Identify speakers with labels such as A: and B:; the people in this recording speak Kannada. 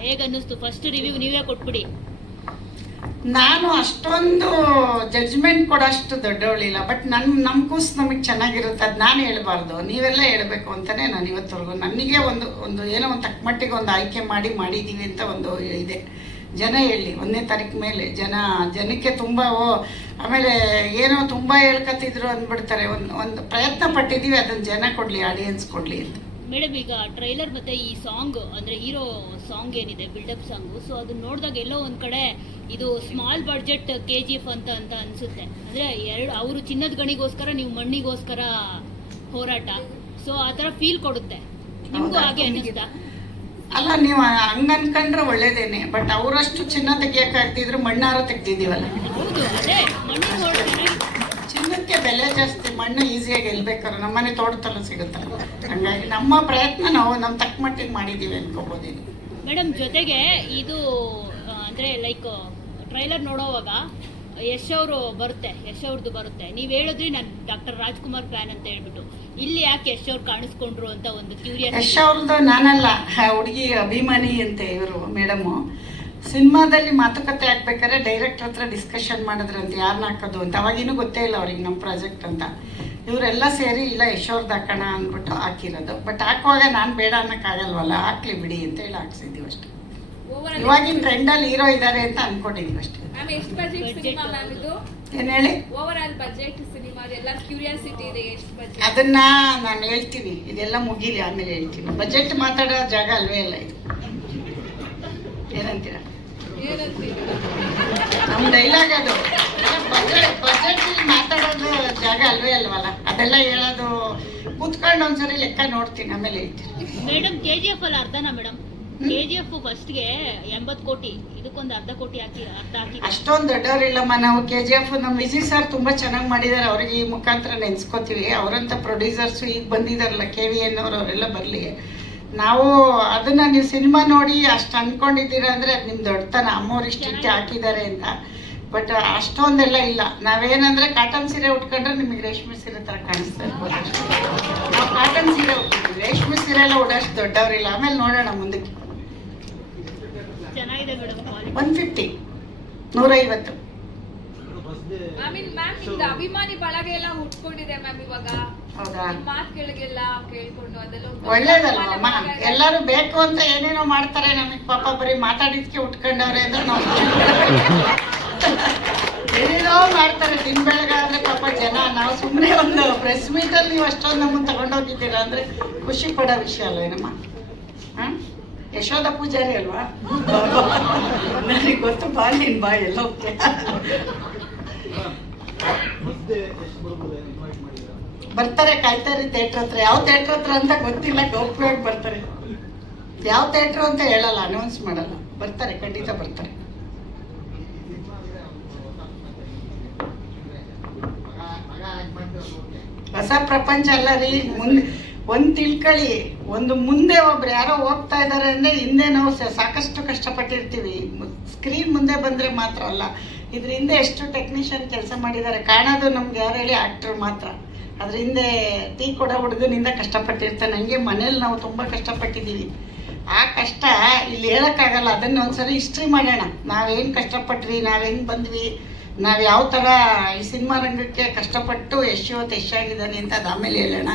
A: ಹೇಗ್ ಅನ್ನಿಸ್ತು ಫಸ್ಟ್ ರಿವ್ಯೂ ನೀವೇ ಕೊಟ್ಬಿಡಿ.
B: ನಾನು ಅಷ್ಟೊಂದು ಜಡ್ಜ್ಮೆಂಟ್ ಕೊಡೋಷ್ಟು ದೊಡ್ಡವಳಿಲ್ಲ ಬಟ್ ನನ್ನ ನಮ್ಮ ಕೂಸು ನಮಗೆ ಚೆನ್ನಾಗಿರುತ್ತೆ ಅದು ನಾನು ಹೇಳ್ಬಾರ್ದು. ನೀವೆಲ್ಲ ಹೇಳಬೇಕು ಅಂತಲೇ ನಾನು ಇವತ್ತವರೆಗೂ. ನನಗೆ ಒಂದು ಒಂದು ಏನೋ ಒಂದು ತಕ್ಕಮಟ್ಟಿಗೆ ಒಂದು ಆಯ್ಕೆ ಮಾಡಿ ಮಾಡಿದ್ದೀವಿ ಅಂತ ಒಂದು ಇದೆ. ಜನ ಹೇಳಿ, ಒಂದನೇ ತಾರೀಕು ಮೇಲೆ. ಜನ, ಜನಕ್ಕೆ ತುಂಬ, ಓ, ಆಮೇಲೆ ಏನೋ ತುಂಬ ಹೇಳ್ಕತ್ತಿದ್ರು ಅಂದ್ಬಿಡ್ತಾರೆ. ಒಂದು ಒಂದು ಪ್ರಯತ್ನ ಪಟ್ಟಿದ್ದೀವಿ ಅದನ್ನು ಜನ ಕೊಡಲಿ ಆಡಿಯನ್ಸ್ ಕೊಡಲಿ ಅಂತ.
A: ಮೇಡಮ್ ಈಗ ಟ್ರೈಲರ್ ಮತ್ತೆ ಈ ಸಾಂಗ್ ಅಂದ್ರೆ ಹೀರೋ ಸಾಂಗ್ ಏನಿದೆ ಬಿಲ್ಡಪ್ ಸಾಂಗು ಸೊ ಅದನ್ನ ನೋಡಿದಾಗ ಎಲ್ಲೋ ಒಂದ್ ಕಡೆ ಇದು small budget K G F ಅಂತ ಅಂತ ಅನ್ಸುತ್ತೆ. ಅಂದ್ರೆ ಎರಡು ಅವರು ಚಿನ್ನದ ಗಣಿಗೋಸ್ಕರ ನೀವು ಮಣ್ಣಿಗೋಸ್ಕರ ಹೋರಾಟ. ಸೊ ಆ ಥರ ಫೀಲ್ ಕೊಡುತ್ತೆ. ನಿಮ್ಗೂ ಹಾಗೆ ಅನ್ನಿಸ್ತಾ?
B: ಅಲ್ಲ ನೀವು ಹಂಗ್ ಅನ್ಕಂಡ್ರೆ ಒಳ್ಳೇದೇನೆ ಬಟ್ ಅವರಷ್ಟು ಚಿನ್ನ ತೆಗಿಯೋಕ್ಕಾಗ್ತಿದ್ರು ಮಣ್ಣಾರ ತೆಗ್ದಿದ್ದೀವಲ್ಲ.
A: ಹೌದು ಅದೇ
B: ಮಣ್ಣು ಬೆಲೆ ಜಾಸ್ತಿ ಮಣ್ಣು ಈಸಿಯಾಗಿ ಎಲ್ಬೇಕಾದ್ರೆ ನಮ್ಮನೆ ತೋಟದಲ್ಲೂ ಸಿಗುತ್ತಲ್ಲ ಹಂಗಾಗಿ ನಮ್ಮ ಪ್ರಯತ್ನ ನಾವು ನಮ್ಮ ತಕ್ಕ ಮಟ್ಟಿಗೆ ಮಾಡಿದ್ದೀವಿ ಅನ್ಕೋಬೋದಿನಿ
A: ಮೇಡಮ್ ಜೊತೆಗೆ ಇದು ಅಂದ್ರೆ ಲೈಕ್ ಟ್ರೈಲರ್ ನೋಡೋವಾಗ ಯಶ್ ಅವರು ಬರುತ್ತೆ ಯಶ್ ಅವ್ರದ್ದು ಬರುತ್ತೆ. ನೀವು ಹೇಳಿದ್ರಿ ನಾನು ಡಾಕ್ಟರ್ ರಾಜ್ಕುಮಾರ್ ಫ್ಯಾನ್ ಅಂತ ಹೇಳ್ಬಿಟ್ಟು. ಇಲ್ಲಿ ಯಾಕೆ ಯಶ್ ಅವ್ರು ಕಾಣಿಸ್ಕೊಂಡ್ರು ಅಂತ ಒಂದು
B: ಯಶ್
A: ಕ್ಯೂರಿಯಸ್
B: ಅವ್ರದ್ದು ನಾನಲ್ಲ ಹುಡುಗಿ ಅಭಿಮಾನಿ ಅಂತ ಇವರು ಮೇಡಮು. ಸಿನಿಮಾದಲ್ಲಿ ಮಾತುಕತೆ ಆಗ್ಬೇಕಾದ್ರೆ ಡೈರೆಕ್ಟರ್ ಹತ್ರ ಡಿಸ್ಕಷನ್ ಮಾಡಿದ್ರಂತೆ ಯಾರನ್ನ ಹಾಕೋದು ಅಂತ. ಅವಾಗಿನೂ ಗೊತ್ತೇ ಇಲ್ಲ ಅವ್ರಿಗೆ ನಮ್ಮ ಪ್ರಾಜೆಕ್ಟ್ ಅಂತ. ಇವರೆಲ್ಲ ಸೇರಿ ಇಲ್ಲ ಯಶೋರ್ದು ಹಾಕೋಣ ಅಂದ್ಬಿಟ್ಟು ಹಾಕಿರೋದು. ಬಟ್ ಹಾಕುವಾಗ ನಾನು ಬೇಡ ಅನ್ನೋಕ್ಕಾಗಲ್ವಲ್ಲ ಹಾಕ್ಲಿ ಬಿಡಿ ಅಂತ ಹೇಳಿ ಹಾಕ್ಸಿದ್ದೀವಿ ಅಷ್ಟೇ. ಇವಾಗಿನ ಟ್ರೆಂಡಲ್ಲಿ ಹೀರೋ ಇದ್ದಾರೆ ಅಂತ ಅನ್ಕೊಂಡಿದ್ದೀವಿ ಅಷ್ಟೇ. ಏನು ಹೇಳಿ?
C: ಓವರ್ ಆಲ್ ಬಜೆಟ್ ಸಿನಿಮಾ ಎಲ್ಲ ಕ್ಯೂರಿಯಾಸಿಟಿ ಇದೆ ಎಷ್ಟು ಬಜೆಟ್
B: ಅದನ್ನ ನಾನು ಹೇಳ್ತೀನಿ. ಇದೆಲ್ಲ ಮುಗೀಲಿ ಆಮೇಲೆ ಹೇಳ್ತೀನಿ. ಬಜೆಟ್ ಮಾತಾಡೋ ಜಾಗ ಅಲ್ವೇ ಅಲ್ಲ ಇದು. ಏನಂತೀರಿ? ನಮ್ಮ ಡೈಲಾಗ್ ಅದು. ಬಜೆಟ್ ಮಾತಾಡೋದು ಜಾಗ ಅಲ್ವೇ ಅಲ್ವಲ್ಲ? ಅದೆಲ್ಲ ಹೇಳೋದು. ಕೂತ್ಕೊಂಡು ಒಂದ್ಸರಿ ಲೆಕ್ಕ ನೋಡ್ತೀನಿ ಆಮೇಲೆ ಹೇಳ್ತೀನಿ.
A: ಮೇಡಮ್ ಕೆ ಜಿ ಎಫ್ ಅಲ್ಲಿ ಅರ್ಧನಾ ಮೇಡಮ್? ಕೆ ಜಿ ಎಫ್ ಫಸ್ಟ್ಗೆ ಎಂಬತ್ತು ಕೋಟಿ. ಇದಕ್ಕೊಂದು ಅರ್ಧ ಕೋಟಿ ಹಾಕಿ ಅರ್ಧ ಹಾಕಿ.
B: ಅಷ್ಟೊಂದು ದೊಡ್ಡವರಿಲ್ಲಮ್ಮ. ನಾವು ಕೆ ಜಿ ಎಫ್ ನಮ್ಮ ವಿಜಿ ಸರ್ ತುಂಬ ಚೆನ್ನಾಗಿ ಮಾಡಿದ್ದಾರೆ ಅವ್ರಿಗೆ ಈ ಮುಖಾಂತರ ನೆನ್ಸ್ಕೋತೀವಿ. ಅವರಂಥ ಪ್ರೊಡ್ಯೂಸರ್ಸು ಈಗ ಬಂದಿದಾರಲ್ಲ ಕೆ ವಿ ಎನ್ ಅವರು ಅವರೆಲ್ಲ ಬರಲಿ. ನಾವು ಅದನ್ನ ನೀವು ಸಿನಿಮಾ ನೋಡಿ ಅಷ್ಟು ಅನ್ಕೊಂಡಿದ್ದೀರಾ ಅಂದರೆ ಅದು ನಿಮ್ಮ ದೊಡ್ಡತನ. ಅಮ್ಮವ್ರು ಇಷ್ಟಿಟ್ಟು ಹಾಕಿದ್ದಾರೆ ಅಂತ. ಬಟ್ ಅಷ್ಟೊಂದೆಲ್ಲ ಇಲ್ಲ. ನಾವೇನಂದ್ರೆ ಕಾಟನ್ ಸೀರೆ ಉಟ್ಕೊಂಡ್ರೆ ನಿಮಗೆ ರೇಷ್ಮೆ ಸೀರೆ ಥರ ಕಾಣಿಸ್ತಾ ಇರ್ಬೋದು ನಾವು ಕಾಟನ್ ಸೀರೆ ಉಟ್ಕೊಂಡ್ವಿ ರೇಷ್ಮೆ ಸೀರೆ ಎಲ್ಲ ಉಡೋಷ್ಟು ದೊಡ್ಡವರಿಲ್ಲ. ಆಮೇಲೆ ನೋಡೋಣ ಮುಂದಕ್ಕೆ. ಒನ್ ಫಿಫ್ಟಿ ನೂರೈವತ್ತು.
C: ಐ ಮೀನ್ ಮ್ಯಾಮ್ ನಿಮ್ದು ಅಭಿಮಾನಿ ಬಳಗ ಎಲ್ಲ ಹುಟ್ಕೊಂಡಿದೆ ಮ್ಯಾಮ್ ಇವಾಗ.
B: ಹೌದಾ?
C: ನಿಮ್ ಕೇಳ್ಕೊಂಡು ಅದೆಲ್ಲ
B: ಎಲ್ಲರೂ ಬೇಕು ಅಂತ ಏನೇನೋ ಮಾಡ್ತಾರೆ ನಮಗೆ ಪಾಪ ಬರೀ ಮಾತಾಡಿದ್ಕೆ ಉಟ್ಕೊಂಡವ್ರೆ ಅಂದ್ರೆ ನಾವು ಏನೇನೋ ಮಾಡ್ತಾರೆ ದಿನ ಬೆಳಗಾದ್ರೆ ಪಾಪ ಜನ ನಾವು ಸುಮ್ಮನೆ ಒಂದು ಪ್ರೆಸ್ ಮೀಟಲ್ಲಿ ನೀವು ಅಷ್ಟೊಂದು ನಮ್ಮನ್ನು ತಗೊಂಡೋಗಿದ್ದೀರ ಅಂದ್ರೆ ಖುಷಿ ಪಡೋ ವಿಷಯ ಏನಮ್ಮ? ಹಾಂ? ಯಶೋಧ ಪೂಜಾರಿ ಅಲ್ವಾ? ನನಗೆ ಗೊತ್ತು ಬಾ ನೀನು ಬಾ ಎಲ್ಲ ಬರ್ತಾರೆ, ಕಾಯ್ತಾರೆ ಥಿಯೇಟ್ರ್ ಹತ್ರ. ಯಾವ ಥಿಯೇಟ್ರ್ ಹತ್ರ ಅಂತ ಗೊತ್ತಿಲ್ಲ ಗೌಪ್ಯವಾಗಿ ಬರ್ತಾರೆ. ಯಾವ ಥಿಯೇಟ್ರು ಅಂತ ಹೇಳಲ್ಲ ಅನೌನ್ಸ್ ಮಾಡಲ್ಲ. ಬರ್ತಾರೆ, ಖಂಡಿತ ಬರ್ತಾರೆ. ಹೊಸ ಪ್ರಪಂಚ ಅಲ್ಲ ರೀ, ಮುಂದೆ ಒಂದು ತಿಳ್ಕೊಳ್ಳಿ ಒಂದು ಮುಂದೆ ಒಬ್ರು ಯಾರೋ ಹೋಗ್ತಾ ಇದ್ದಾರೆ ಅಂದರೆ ಹಿಂದೆ ನಾವು ಸಾಕಷ್ಟು ಕಷ್ಟಪಟ್ಟಿರ್ತೀವಿ. ಸ್ಕ್ರೀನ್ ಮುಂದೆ ಬಂದರೆ ಮಾತ್ರ ಅಲ್ಲ. ಇದ್ರ ಹಿಂದೆ ಎಷ್ಟು ಟೆಕ್ನಿಷಿಯನ್ ಕೆಲಸ ಮಾಡಿದ್ದಾರೆ ಕಾಣೋದು ನಮ್ಗೆ ಯಾರು ಹೇಳಿ ಆ್ಯಕ್ಟ್ರ್ ಮಾತ್ರ. ಅದ್ರ ಹಿಂದೆ ಟೀ ಕೊಡೋ ಹುಡುಗನಿಂದ ಕಷ್ಟಪಟ್ಟಿರ್ತಾನೆ. ಹಂಗೆ ಮನೇಲಿ ನಾವು ತುಂಬ ಕಷ್ಟಪಟ್ಟಿದ್ದೀವಿ. ಆ ಕಷ್ಟ ಇಲ್ಲಿ ಹೇಳೋಕ್ಕಾಗಲ್ಲ. ಅದನ್ನ ಒಂದ್ಸರಿ ಹಿಸ್ಟ್ರಿ ಮಾಡೋಣ. ನಾವೇನು ಕಷ್ಟಪಟ್ರಿ ನಾವು ಹೆಂಗೆ ಬಂದ್ವಿ, ನಾವು ಯಾವ ಥರ ಈ ಸಿನಿಮಾ ರಂಗಕ್ಕೆ ಕಷ್ಟಪಟ್ಟು ಯಶೋತ್ ಯಶಾಗಿದ್ದಾನೆ ಅಂತ ಅದು ಆಮೇಲೆ ಹೇಳೋಣ.